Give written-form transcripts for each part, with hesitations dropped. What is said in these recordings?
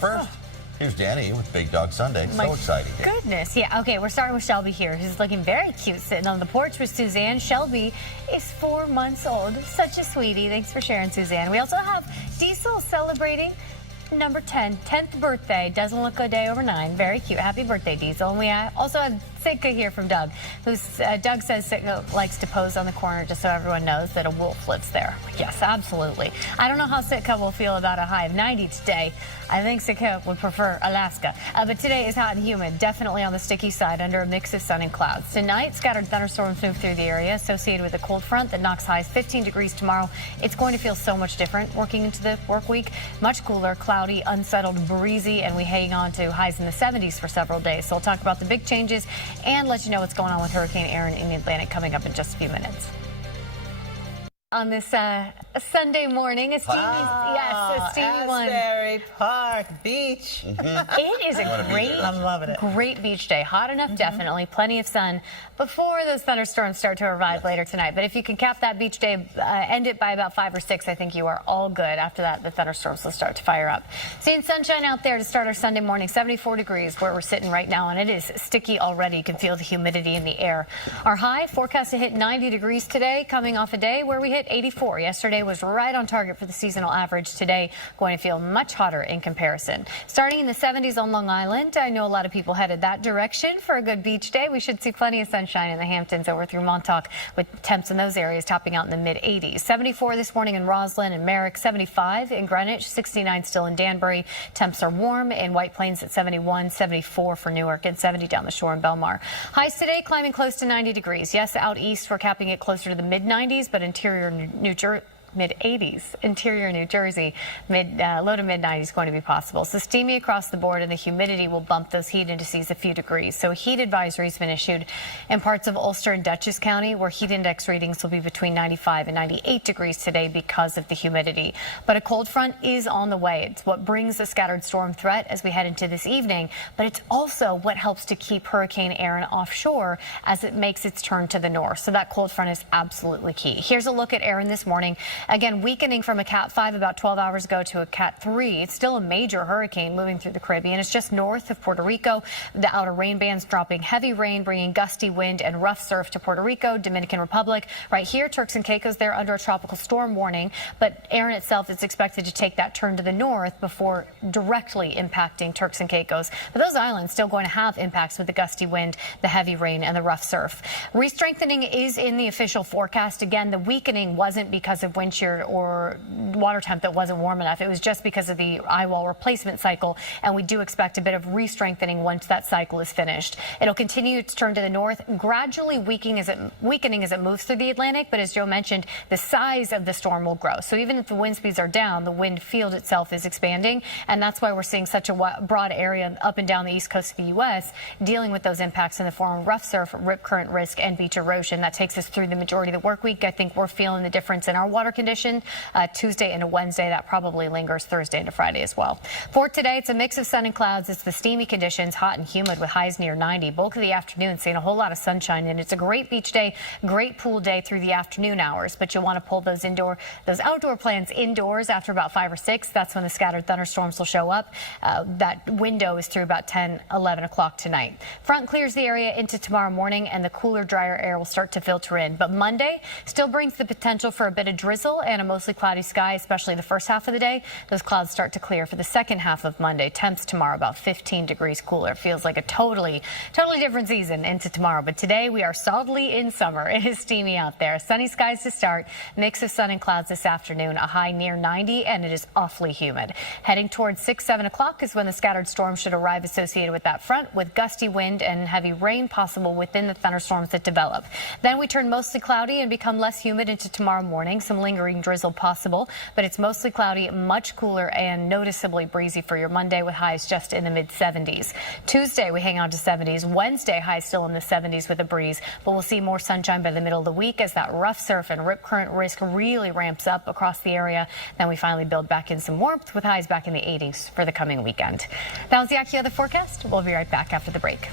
First, here's Dani with Big Dog Sunday. So exciting. Goodness, yeah. Okay, we're starting with Shelby here, who's looking very cute sitting on the porch with Suzanne. Shelby is 4 months old. Such a sweetie. Thanks for sharing, Suzanne. We also have Diesel celebrating number 10th birthday. Doesn't look a day over 9. Very cute. Happy birthday, Diesel. And we also have Sitka here from Doug, Doug says Sitka likes to pose on the corner just so everyone knows that a wolf lives there. Yes, absolutely. I don't know how Sitka will feel about a high of 90 today. I think Sitka would prefer Alaska. But today is hot and humid, definitely on the sticky side under a mix of sun and clouds. Tonight, scattered thunderstorms move through the area associated with a cold front that knocks highs 15 degrees tomorrow. It's going to feel so much different working into the work week. Much cooler, cloudy, unsettled, breezy, and we hang on to highs in the 70s for several days. So we'll talk about the big changes and let you know what's going on with Hurricane Erin in the Atlantic coming up in just a few minutes. On this Sunday morning, a steamy, a steamy one. Asbury Park Beach. It is I'm loving it. Great beach day. Hot enough, definitely. Plenty of sun before those thunderstorms start to arrive later tonight. But if you can cap that beach day, end it by about 5 or 6, I think you are all good. After that, the thunderstorms will start to fire up. Seeing sunshine out there to start our Sunday morning. 74 degrees where we're sitting right now, and it is sticky already. You can feel the humidity in the air. Our high forecast to hit 90 degrees today, coming off a day where we hit 84. Yesterday was right on target for the seasonal average. Today going to feel much hotter in comparison. Starting in the 70s on Long Island. I know a lot of people headed that direction for a good beach day. We should see plenty of sunshine in the Hamptons over through Montauk, with temps in those areas topping out in the mid 80s. 74 this morning in Roslyn and Merrick, 75 in Greenwich, 69 still in Danbury. Temps are warm in White Plains at 71, 74 for Newark, and 70 down the shore in Belmar. Highs today climbing close to 90 degrees. Yes, out east we're capping it closer to the mid 90s, but interior mid 80s. Interior New Jersey, low to mid 90s going to be possible. So steamy across the board, and the humidity will bump those heat indices a few degrees. So a heat advisory has been issued in parts of Ulster and Dutchess County, where heat index readings will be between 95 and 98 degrees today because of the humidity. But a cold front is on the way. It's what brings the scattered storm threat as we head into this evening, but it's also what helps to keep Hurricane Erin offshore as it makes its turn to the north. So that cold front is absolutely key. Here's a look at Erin this morning. Again, weakening from a Cat 5 about 12 hours ago to a Cat 3. It's still a major hurricane moving through the Caribbean. It's just north of Puerto Rico. The outer rain bands dropping heavy rain, bringing gusty wind and rough surf to Puerto Rico, Dominican Republic. Right here, Turks and Caicos, they're under a tropical storm warning. But Erin itself is expected to take that turn to the north before directly impacting Turks and Caicos. But those islands still going to have impacts with the gusty wind, the heavy rain, and the rough surf. Re-strengthening is in the official forecast. Again, the weakening wasn't because of wind shear or water temp that wasn't warm enough. It was just because of the eyewall replacement cycle, and we do expect a bit of re-strengthening once that cycle is finished. It'll continue to turn to the north, gradually weakening as it moves through the Atlantic, but as Joe mentioned, the size of the storm will grow. So even if the wind speeds are down, the wind field itself is expanding, and that's why we're seeing such a broad area up and down the east coast of the U.S. dealing with those impacts in the form of rough surf, rip current risk, and beach erosion. That takes us through the majority of the work week. I think we're feeling the difference in our water condition Tuesday into Wednesday. That probably lingers Thursday into Friday as well. For today, it's a mix of sun and clouds. It's the steamy conditions, hot and humid with highs near 90. Bulk of the afternoon seeing a whole lot of sunshine, and it's a great beach day, great pool day through the afternoon hours. But you'll want to pull those outdoor plans indoors after about 5 or 6. That's when the scattered thunderstorms will show up. That window is through about 10, 11 o'clock tonight. Front clears the area into tomorrow morning, and the cooler, drier air will start to filter in. But Monday still brings the potential for a bit of drizzle and a mostly cloudy sky, especially the first half of the day. Those clouds start to clear for the second half of Monday. Temps tomorrow about 15 degrees cooler. Feels like a totally different season into tomorrow. But today we are solidly in summer. It is steamy out there. Sunny skies to start. Mix of sun and clouds this afternoon. A high near 90, and it is awfully humid. Heading towards 6, 7 o'clock is when the scattered storms should arrive associated with that front, with gusty wind and heavy rain possible within the thunderstorms that develop. Then we turn mostly cloudy and become less humid into tomorrow morning. Some lingering drizzle possible, but it's mostly cloudy, much cooler, and noticeably breezy for your Monday with highs just in the mid 70s. Tuesday we hang on to 70s. Wednesday highs still in the 70s with a breeze, but we'll see more sunshine by the middle of the week as that rough surf and rip current risk really ramps up across the area. Then we finally build back in some warmth with highs back in the 80s for the coming weekend. That was the Accio the forecast. We'll be right back after the break.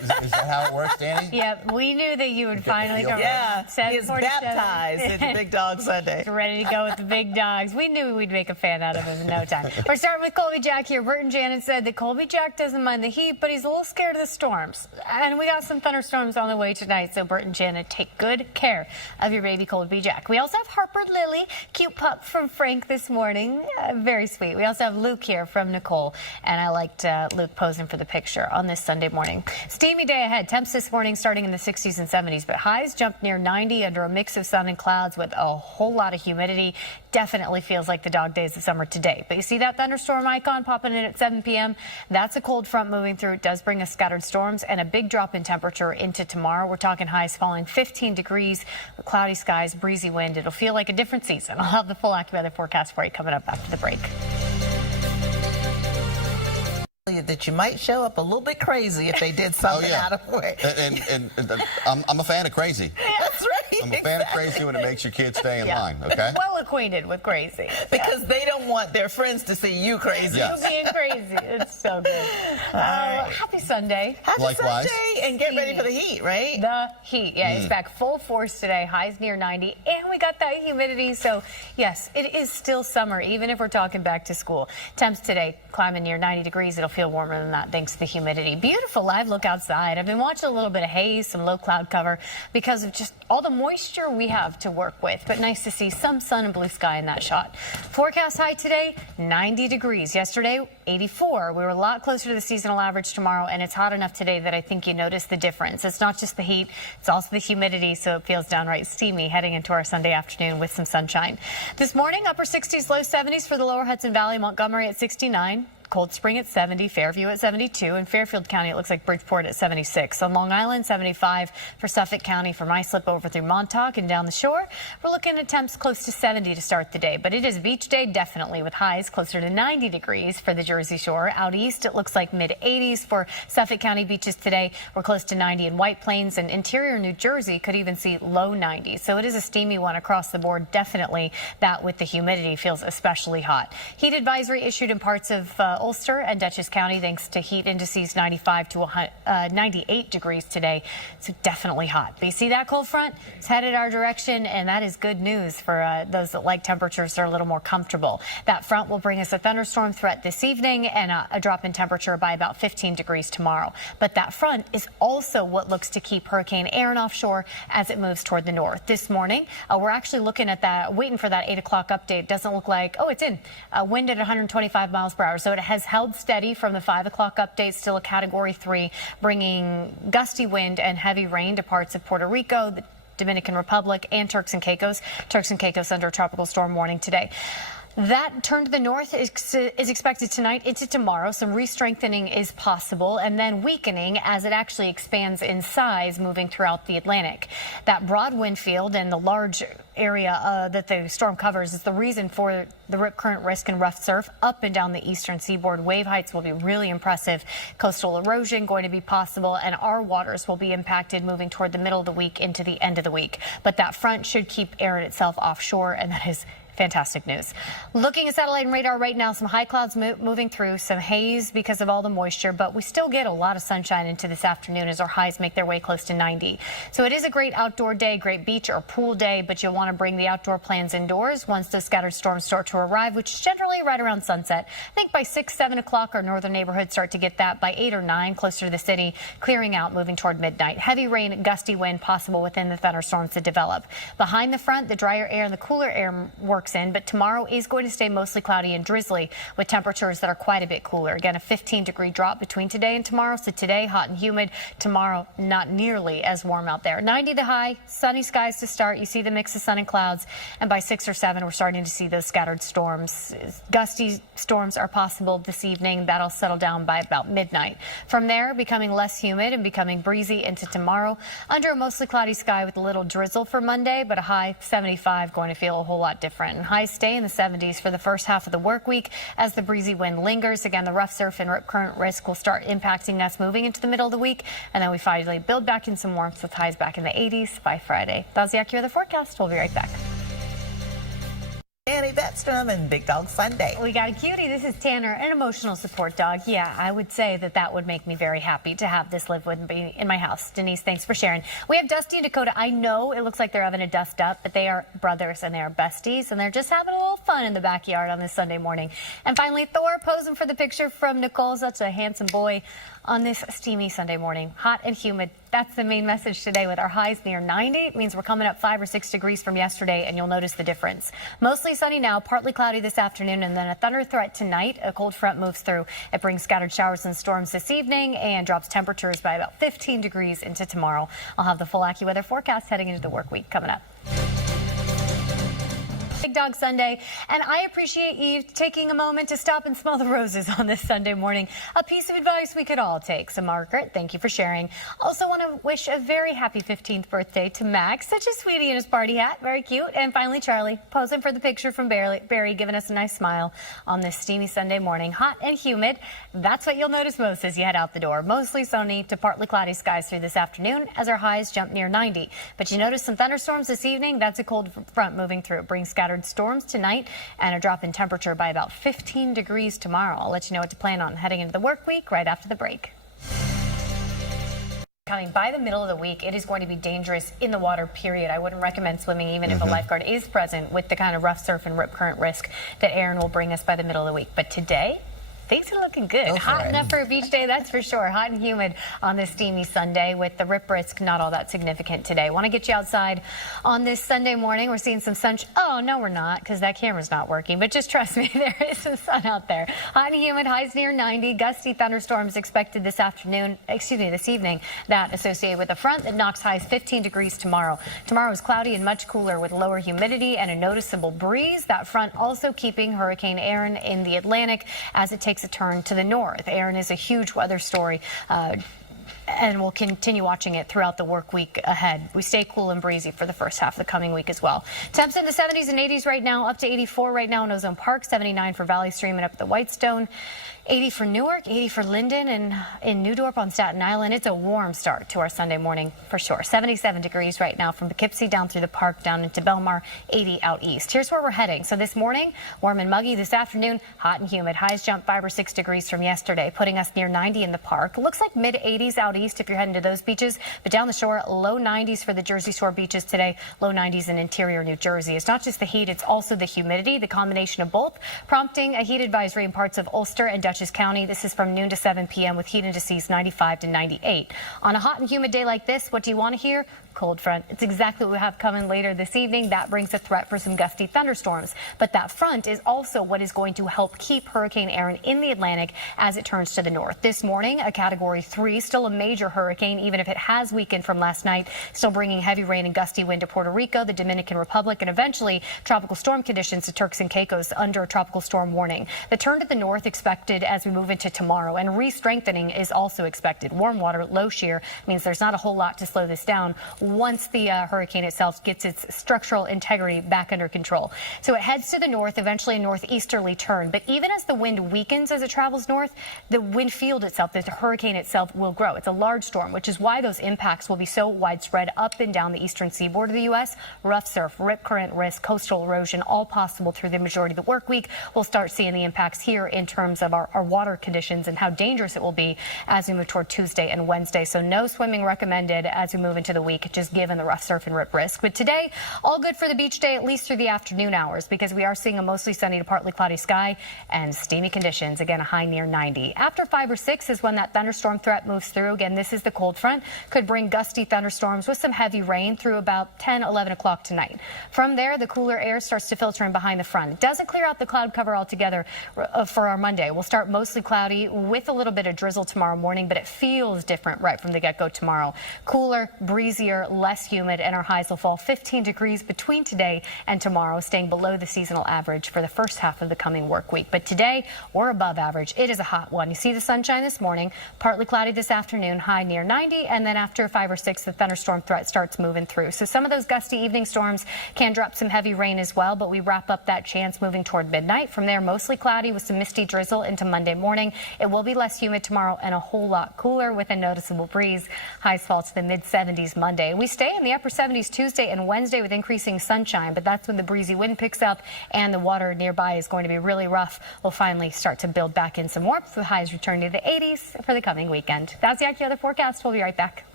Is that how it works, Dani? Yep, we knew that you would finally come. Yeah, he is 7:47. baptized. It's Big Dog Sunday. Ready to go with the big dogs. We knew we'd make a fan out of him in no time. We're starting with Colby Jack here. Bert and Janet said that Colby Jack doesn't mind the heat, but he's a little scared of the storms. And we got some thunderstorms on the way tonight, so Bert and Janet, take good care of your baby Colby Jack. We also have Harper Lily, cute pup from Frank this morning. Very sweet. We also have Luke here from Nicole, and I liked Luke posing for the picture on this Sunday morning. Steamy day ahead. Temps this morning starting in the 60s and 70s, but highs jumped near 90 under a mix of sun and clouds with a whole lot of humidity. Definitely feels like the dog days of summer today. But you see that thunderstorm icon popping in at 7 p.m.? That's a cold front moving through. It does bring us scattered storms and a big drop in temperature into tomorrow. We're talking highs falling 15 degrees, cloudy skies, breezy wind. It'll feel like a different season. I'll have the full AccuWeather forecast for you coming up after the break. That you might show up a little bit crazy if they did something out of way. And I'm a fan of crazy. That's right. I'm a fan of crazy when it makes your kids stay in line, okay? Well acquainted with crazy. Because they don't want their friends to see you crazy. Yes. You being crazy. It's so good. Happy Sunday. Happy Likewise. Sunday, and get ready for the heat, right? The heat, yeah, it's back full force today. Highs near 90, and we got that humidity. So, yes, it is still summer, even if we're talking back to school. Temps today climbing near 90 degrees. It'll feel warmer than that thanks to the humidity. Beautiful live look outside. I've been watching a little bit of haze, some low cloud cover because of just all the moisture we have to work with. But nice to see some sun and blue sky in that shot. Forecast high today, 90 degrees. Yesterday, 84. We were a lot closer to the seasonal average tomorrow, and it's hot enough today that I think you notice the difference. It's not just the heat, it's also the humidity, so it feels downright steamy heading into our Sunday afternoon with some sunshine. This morning, upper 60s, low 70s for the lower Hudson Valley, Montgomery at 69. Cold Spring at 70, Fairview at 72, and Fairfield County, it looks like Bridgeport at 76. On Long Island, 75 for Suffolk County. For my slip over through Montauk and down the shore, we're looking at temps close to 70 to start the day. But it is beach day, definitely, with highs closer to 90 degrees for the Jersey Shore. Out east, it looks like mid-80s for Suffolk County beaches today. We're close to 90 in White Plains, and interior New Jersey could even see low 90s. So it is a steamy one across the board. Definitely that with the humidity feels especially hot. Heat advisory issued in parts of Ulster and Dutchess County thanks to heat indices 95 to 98 degrees today. So definitely hot. But you see that cold front? It's headed our direction, and that is good news for those that like temperatures that are a little more comfortable. That front will bring us a thunderstorm threat this evening and a drop in temperature by about 15 degrees tomorrow. But that front is also what looks to keep Hurricane Erin offshore as it moves toward the north. This morning, we're actually looking at that, waiting for that 8 o'clock update. Doesn't look like, oh, it's in. Wind at 125 miles per hour. So it has held steady from the 5 o'clock update, still a Category 3, bringing gusty wind and heavy rain to parts of Puerto Rico, the Dominican Republic, and Turks and Caicos. Turks and Caicos under a tropical storm warning today. That turn to the north is expected tonight into tomorrow. Some re-strengthening is possible and then weakening as it actually expands in size moving throughout the Atlantic. That broad wind field and the large area that the storm covers is the reason for the rip current risk and rough surf up and down the eastern seaboard. Wave heights will be really impressive. Coastal erosion going to be possible, and our waters will be impacted moving toward the middle of the week into the end of the week. But that front should keep Erin itself offshore, and that is fantastic news. Looking at satellite and radar right now, some high clouds moving through, some haze because of all the moisture, but we still get a lot of sunshine into this afternoon as our highs make their way close to 90. So it is a great outdoor day, great beach or pool day, but you'll want to bring the outdoor plans indoors once the scattered storms start to arrive, which is generally right around sunset. I think by 6, 7 o'clock, our northern neighborhoods start to get that. By 8 or 9, closer to the city, clearing out, moving toward midnight. Heavy rain, gusty wind possible within the thunderstorms that develop. Behind the front, the drier air and the cooler air works in, but tomorrow is going to stay mostly cloudy and drizzly with temperatures that are quite a bit cooler. Again, a 15-degree drop between today and tomorrow. So today, hot and humid. Tomorrow, not nearly as warm out there. 90 the high, sunny skies to start. You see the mix of sun and clouds. And by 6 or 7, we're starting to see those scattered storms. Gusty storms are possible this evening. That'll settle down by about midnight. From there, becoming less humid and becoming breezy into tomorrow. Under a mostly cloudy sky with a little drizzle for Monday, but a high 75 going to feel a whole lot different. And highs stay in the 70s for the first half of the work week as the breezy wind lingers. Again, the rough surf and rip current risk will start impacting us moving into the middle of the week. And then we finally build back in some warmth with highs back in the 80s by Friday. That's the AccuWeather forecast. We'll be right back. Dani Beckstrom and Big Dog Sunday. We got a cutie. This is Tanner, an emotional support dog. Yeah, I would say that would make me very happy to have this live with me in my house. Denise, thanks for sharing. We have Dusty and Dakota. I know it looks like they're having a dust up, but they are brothers and they are besties, and they're just having a little fun in the backyard on this Sunday morning. And finally, Thor posing for the picture from Nicole. Such a handsome boy on this steamy Sunday morning. Hot and humid. That's the main message today with our highs near 90. It means we're coming up 5 or 6 degrees from yesterday, and you'll notice the difference. Mostly sunny now, partly cloudy this afternoon, and then a thunder threat tonight. A cold front moves through. It brings scattered showers and storms this evening and drops temperatures by about 15 degrees into tomorrow. I'll have the full AccuWeather forecast heading into the work week coming up. Big Dog Sunday, and I appreciate you taking a moment to stop and smell the roses on this Sunday morning. A piece of advice we could all take. So Margaret, thank you for sharing. Also want to wish a very happy 15th birthday to Max. Such a sweetie in his party hat. Very cute. And finally, Charlie, posing for the picture from Barry, giving us a nice smile on this steamy Sunday morning. Hot and humid. That's what you'll notice most as you head out the door. Mostly sunny to partly cloudy skies through this afternoon as our highs jump near 90. But you notice some thunderstorms this evening. That's a cold front moving through. It brings scattered storms tonight and a drop in temperature by about 15 degrees tomorrow. I'll let you know what to plan on heading into the work week right after the break. Coming by the middle of the week, it is going to be dangerous in the water, period. I wouldn't recommend swimming even if a lifeguard is present with the kind of rough surf and rip current risk that Erin will bring us by the middle of the week. But today, things are looking good. Hot enough for a beach day, that's for sure. Hot and humid on this steamy Sunday with the rip risk not all that significant today. Want to get you outside on this Sunday morning. We're seeing some sunshine. Oh, no, we're not, because that camera's not working. But just trust me, there is some sun out there. Hot and humid, highs near 90. Gusty thunderstorms expected this evening. That associated with a front that knocks highs 15 degrees tomorrow. Tomorrow is cloudy and much cooler with lower humidity and a noticeable breeze. That front also keeping Hurricane Erin in the Atlantic as it takes a turn to the north. Erin is a huge weather story. And we'll continue watching it throughout the work week ahead. We stay cool and breezy for the first half of the coming week as well. Temps in the 70s and 80s right now, up to 84 right now in Ozone Park, 79 for Valley Stream and up at the Whitestone, 80 for Newark, 80 for Linden, and in New Dorp on Staten Island. It's a warm start to our Sunday morning for sure. 77 degrees right now from Poughkeepsie down through the park down into Belmar, 80 out east. Here's where we're heading. So this morning, warm and muggy. This afternoon, hot and humid. Highs jump 5 or 6 degrees from yesterday, putting us near 90 in the park. Looks like mid 80s out east if you're heading to those beaches, but down the shore, low 90s for the Jersey Shore beaches today, low 90s in interior New Jersey. It's not just the heat, it's also the humidity, the combination of both, prompting a heat advisory in parts of Ulster and Dutchess County. This is from noon to 7 p.m. with heat indices 95 to 98. On a hot and humid day like this, what do you want to hear? Cold front. It's exactly what we have coming later this evening. That brings a threat for some gusty thunderstorms. But that front is also what is going to help keep Hurricane Erin in the Atlantic as it turns to the north. This morning, a Category 3, still a major hurricane, even if it has weakened from last night, still bringing heavy rain and gusty wind to Puerto Rico, the Dominican Republic, and eventually tropical storm conditions to Turks and Caicos under a tropical storm warning. The turn to the north expected as we move into tomorrow, and re-strengthening is also expected. Warm water, low shear means there's not a whole lot to slow this down once the hurricane itself gets its structural integrity back under control. So it heads to the north, eventually a northeasterly turn. But even as the wind weakens as it travels north, the wind field itself, the hurricane itself, will grow. It's a large storm, which is why those impacts will be so widespread up and down the eastern seaboard of the U.S. Rough surf, rip current risk, coastal erosion, all possible through the majority of the work week. We'll start seeing the impacts here in terms of our water conditions and how dangerous it will be as we move toward Tuesday and Wednesday. So no swimming recommended as we move into the week, just given the rough surf and rip risk. But today, all good for the beach day, at least through the afternoon hours, because we are seeing a mostly sunny to partly cloudy sky and steamy conditions. Again, a high near 90. After 5 or 6 is when that thunderstorm threat moves through. Again, this is the cold front. Could bring gusty thunderstorms with some heavy rain through about 10, 11 o'clock tonight. From there, the cooler air starts to filter in behind the front. It doesn't clear out the cloud cover altogether for our Monday. We'll start mostly cloudy with a little bit of drizzle tomorrow morning, but it feels different right from the get-go tomorrow. Cooler, breezier, less humid, and our highs will fall 15 degrees between today and tomorrow, staying below the seasonal average for the first half of the coming work week. But today, we're above average. It is a hot one. You see the sunshine this morning, partly cloudy this afternoon. afternoon, high near 90, and then after 5 or 6, the thunderstorm threat starts moving through. So some of those gusty evening storms can drop some heavy rain as well, but we wrap up that chance moving toward midnight. From there, mostly cloudy with some misty drizzle into Monday morning. It will be less humid tomorrow and a whole lot cooler with a noticeable breeze. Highs fall to the mid-70s Monday. We stay in the upper 70s Tuesday and Wednesday with increasing sunshine, but that's when the breezy wind picks up and the water nearby is going to be really rough. We'll finally start to build back in some warmth with highs returning to the 80s for the coming weekend. That's the AccuWeather forecast. We'll be right back.